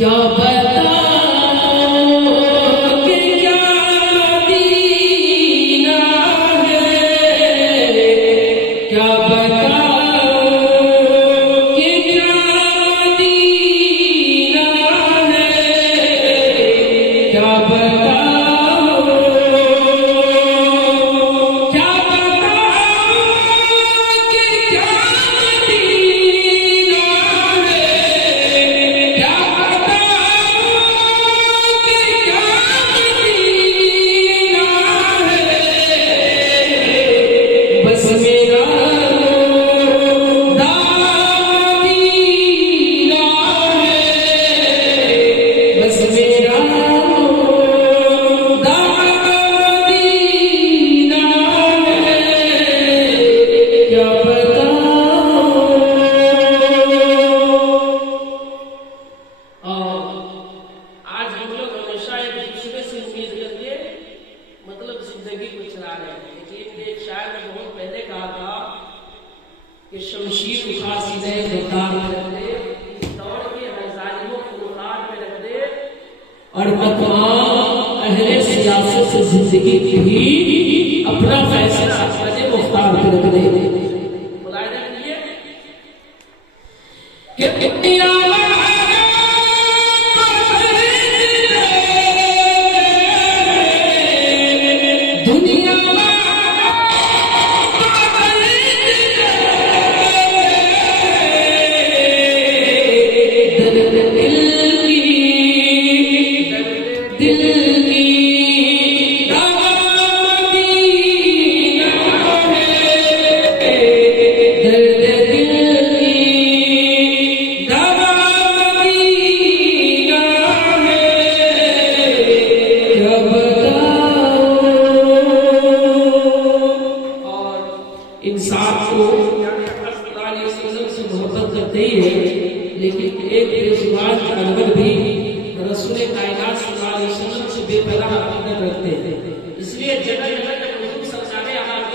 क्या बताओ कि क्या मदीना है, क्या बताओ कि क्या मदीना है, क्या बताओ, क्या बताओ कि क्या मदीना है, क्या कि शमशीर उठा सीधे गद्दार में रख दे, इस दौर के हर जालिमों को मुखार में रख दे और तमाम अहले सियासत से जिंदगी भी अपना फैसला अपने मुख्तार पे रख दे। मुलाहिजा कीजिए कि दुनिया इंसान को से मोहब्बत करते ही है, लेकिन एक बेजुबान जानवर भी रसूल कायनात सल्लल्लाहु अलैहि वसल्लम से बेपनाह मोहब्बत रखते हैं। इसलिए जगह जगह जब हुजूर सरकारे आमद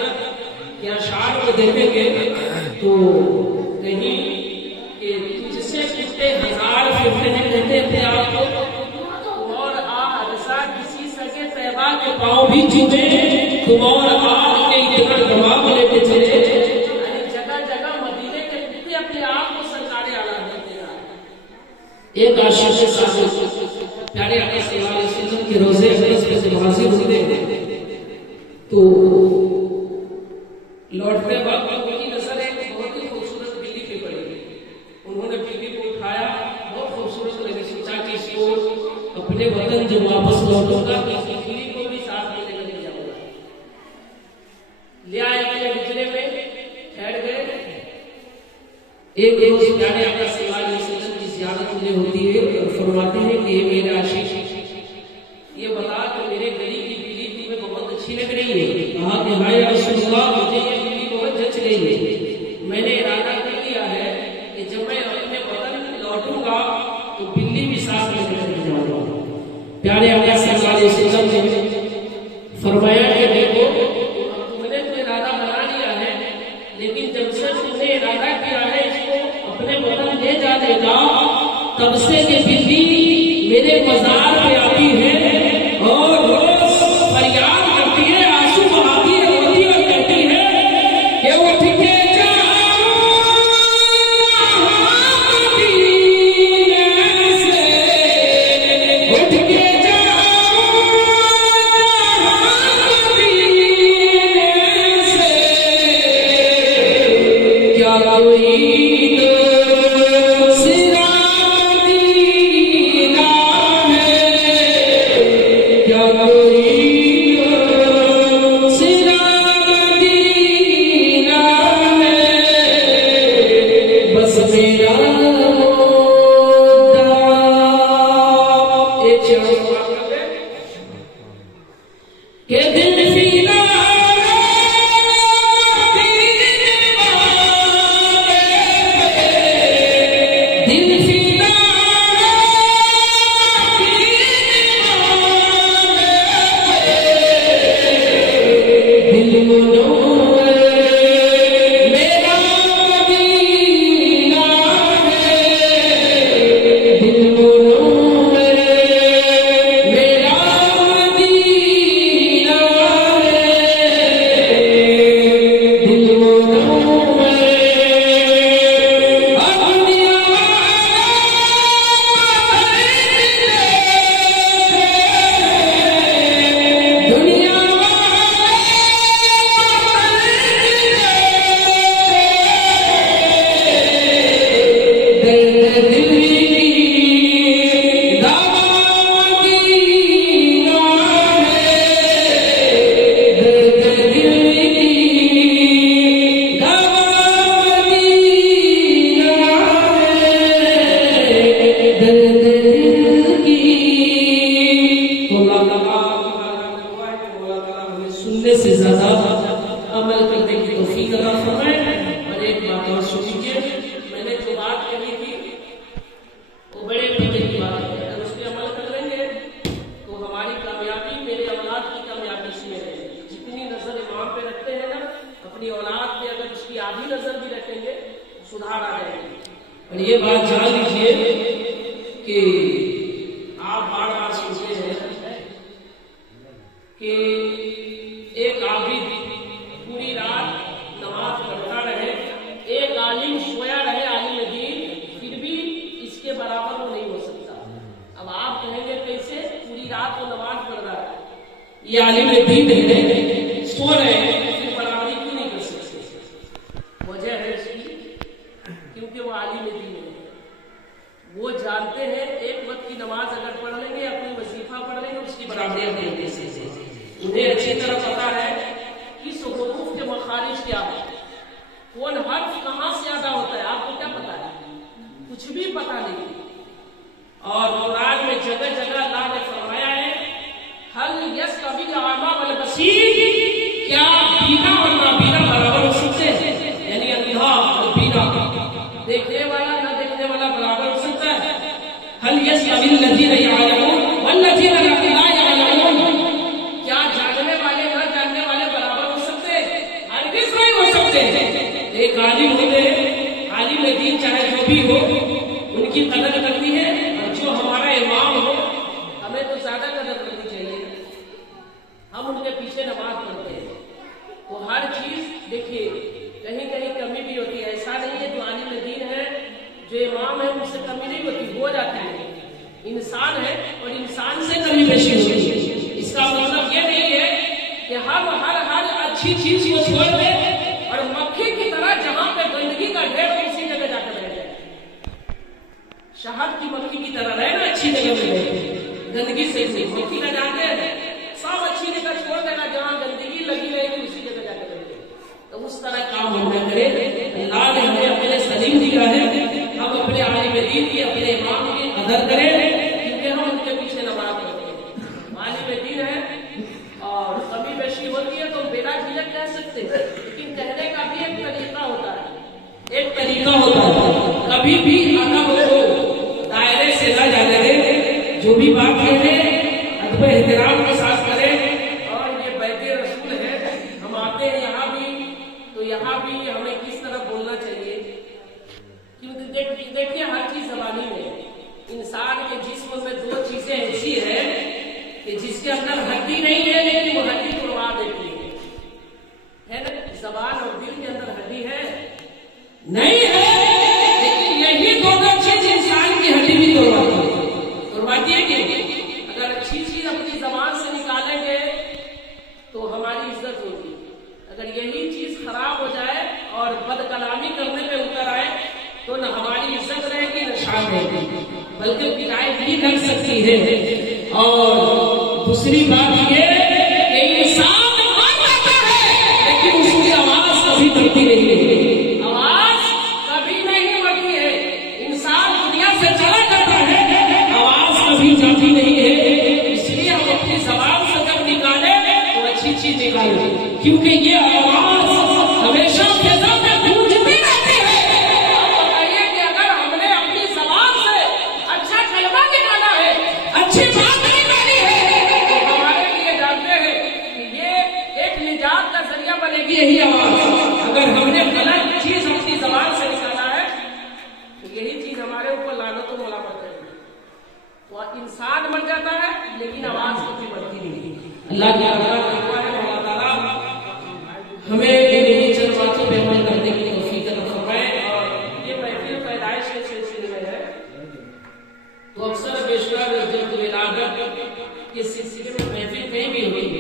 के अशार को देखेंगे तो कहीं कि तुझसे कितने हजार फिरते हैं कहते थे आपको, और आदसा किसी सगे तैबा के पाँव भी चूमे तुम और आग के इतना दबाव लेके चले। जगह जगह मदीने के कितने अपने आप को सरकारे आला देते हैं। एक आशिक के साथ प्यारे आका सल्लल्लाहु अलैहि वसल्लम के रोज़े अक़दस पे जब हाजिर हुए तो लौटते वक्त उनकी नजर एक बहुत ही खूबसूरत बिल्ली पे पड़ी। उन्होंने बिल्ली को उठाया, बहुत खूबसूरत लगे, सोचा कि इसको अपने वतन जब वापस लौटूंगा तो इस बिल्ली को भी साथ में लेकर के जाऊंगा। ले आए अपने बिजले में, ठहर गए। एक रोज प्यारे आका सल्लल्लाहु अलैहि वसल्लम की ज़ियारत उन्हें होती है और फरमाते हैं कि मेरे आशिक ये बता कि मेरे गली की बिल्ली तुम्हें बहुत अच्छी लग रही है। कहा कि हाँ या रसूलल्लाह, मुझे ये बिल्ली बहुत जच रही है। मैंने इरादा कर लिया है कि जब मैं अपने वतन लौटूंगा तो बिल्ली भी साथ में लेकर जाऊंगा। प्यारे आका सल्लल्लाहु अलैहि वसल्लम ने फरमाया कि देखो तुमने तो इरादा बना लिया है, लेकिन जब से तुमने इरादा किया है इसको अपने वतन ले जाने का, तब से ये बिल्ली मेरे मजार पे आती है और रोज फरियाद करती है, आंसू बहाती है, रोती और कहती है कि उठ के जाओ मदीने से, उठ के जाओ मदीने से, क्या कोई दिल से ज्यादा अमल करने की तौफीक अता फरमाए। और एक बात और सुनिए, मैंने जो बात कही थी वो बड़े फायदे की बात है। अगर उस पर अमल कर लेंगे तो हमारी कामयाबी, मेरे औलाद की कामयाबी इसमें है। जितनी नजर इमाम पे रखते हैं ना, अपनी औलाद पे अगर उसकी आधी नजर भी रखेंगे तो सुधार आ जाएगी। और ये बात जान लीजिए कि आप बार बार सुनते हैं कि एक आबिद पूरी रात नमाज पढ़ता रहे, एक आलिम सोया रहे, आलिम दीन, फिर भी इसके बराबर वो नहीं हो सकता। अब आप कहेंगे कैसे, पूरी रात वो नमाज पढ़ रहा है, ये आलिम दीन है, सो रहे हैं, फिर बराबरी क्यों नहीं कर सकते? वजह है इसकी, क्योंकि वो आलिम दीन है। वो जानते हैं एक वक्त की नमाज अगर पढ़ लेंगे, अपनी वजीफा पढ़ लेंगे, उसकी बराबरी देंगे। उन्हें अच्छी तरह पता है कि हुरूफ के मखारिज क्या है, कौन हर्फ कहां से अदा होता है। आपको क्या पता है? कुछ भी पता नहीं। और कुरान में जगह जगह अल्लाह ने फरमाया है, हल यस्तवी आमा वल बसीर, क्या बीना और नाबीना बराबर हो सकते हैं? यानी अंधा और बीना, देखने वाला ना देखने वाला बराबर हो सकता है? हल यस्तवी लजीना यअलमून वल लजीना ला यअलमून, क्या जानने वाले ना जानने वाले बराबर हो सकते हैं? हरगिज़ नहीं हो सकते। एक आलिम होते हैं, आलिम दीन चाहे जो भी हो, उनकी कदर करनी है। और जो हमारा इमाम हो, हमें तो ज्यादा कदर करनी चाहिए। हम उनके पीछे नमाज पढ़ते हैं तो हर चीज देखिए, कहीं कहीं कमी भी होती है। ऐसा नहीं है जो आलिम दीन है, जो इमाम है, उससे कमी नहीं होती, हो जाती है। इंसान है और इंसान से कमी पेशी होती है। इसका मतलब ये नहीं है कि हम हर अच्छी चीज को छोड़ दें और मक्खी की तरह जहां पे गंदगी का ढेर हो उसी जगह जाकर रह जाए। शहद की मक्खी की तरह रहे ना, अच्छी जगह में रहे, गंदगी से मक्खी का जानते हैं, सब अच्छी जगह छोड़ देना, जहां गंदगी लगी रहेगी उसी जगह जाकर रह जाए। तो उस तरह काम हम न करें। अल्लाह ने हमें अपने सलीम दिया है, हम अपने आलिम दीन की, अपने इमाम की कदर करें, क्योंकि हम उनके पीछे नमाज पढ़ते हैं। आलिम दीन है और कभी बेशी होती है तो बिना झिझक कह सकते हैं, लेकिन कहने का भी एक तरीका होता है, एक तरीका होता है। कभी भी अदब को दायरे से न जाने दें, जो भी बात कहे अदब एहतराम के साथ करें। और ये बैते रसूल है, हम आते हैं यहाँ भी, तो यहाँ भी हमें किस तरह बोलना चाहिए, क्योंकि देखिए हर चीज ज़बानी में। इंसान के जिस्म में दो चीजें ऐसी है कि जिसके अंदर हड्डी नहीं है, लेकिन वो हड्डी तोड़वा देती है ना। जबान और दिल के अंदर हड्डी है नहीं है, लेकिन यही दोनों चीज इंसान की हड्डी भी तोड़वाती है कि अगर अच्छी चीज अपनी जबान से निकालेंगे तो हमारी इज्जत होगी। अगर यही चीज खराब हो जाए और बदकलामी करने पे उतर आए तो न हमारी इज्जत रहेगी न शान रहेगी, बल्कि किराए भी लग सकती है। और दूसरी बात ये कि इंसान मर जाता है लेकिन उसकी आवाज कभी मरती नहीं है, आवाज कभी नहीं मरती है। इंसान दुनिया से चला जाता है, आवाज कभी जाती नहीं है। इसलिए हम अपनी जबान से जब निकाले तो अच्छी चीज निकाले, क्योंकि ये आवाज हमेशा फिजा में गूंजती रहती है। आप बताइए कि अगर हमने अपनी जबान से अच्छा कलमा निकाला है, अच्छी बात निकाली है, तो हमारे लिए जानते हैं कि ये एक निजात का जरिया बनेगी यही आवाज। अगर हमने गलत चीज अपनी जबान से निकाला है तो यही चीज हमारे ऊपर लानत और मुलामत करेगी। तो इंसान मर जाता है लेकिन आवाज कभी मरती नहीं। अल्लाह हमें इन्हीं चंद बातों पे अमल करने की तौफीक अता फरमाए। और ये महफिल पैदाइश के सिलसिले में है, तो अक्सर बेशुमार जब विलादत के सिलसिले में महफिल कहीं भी होती है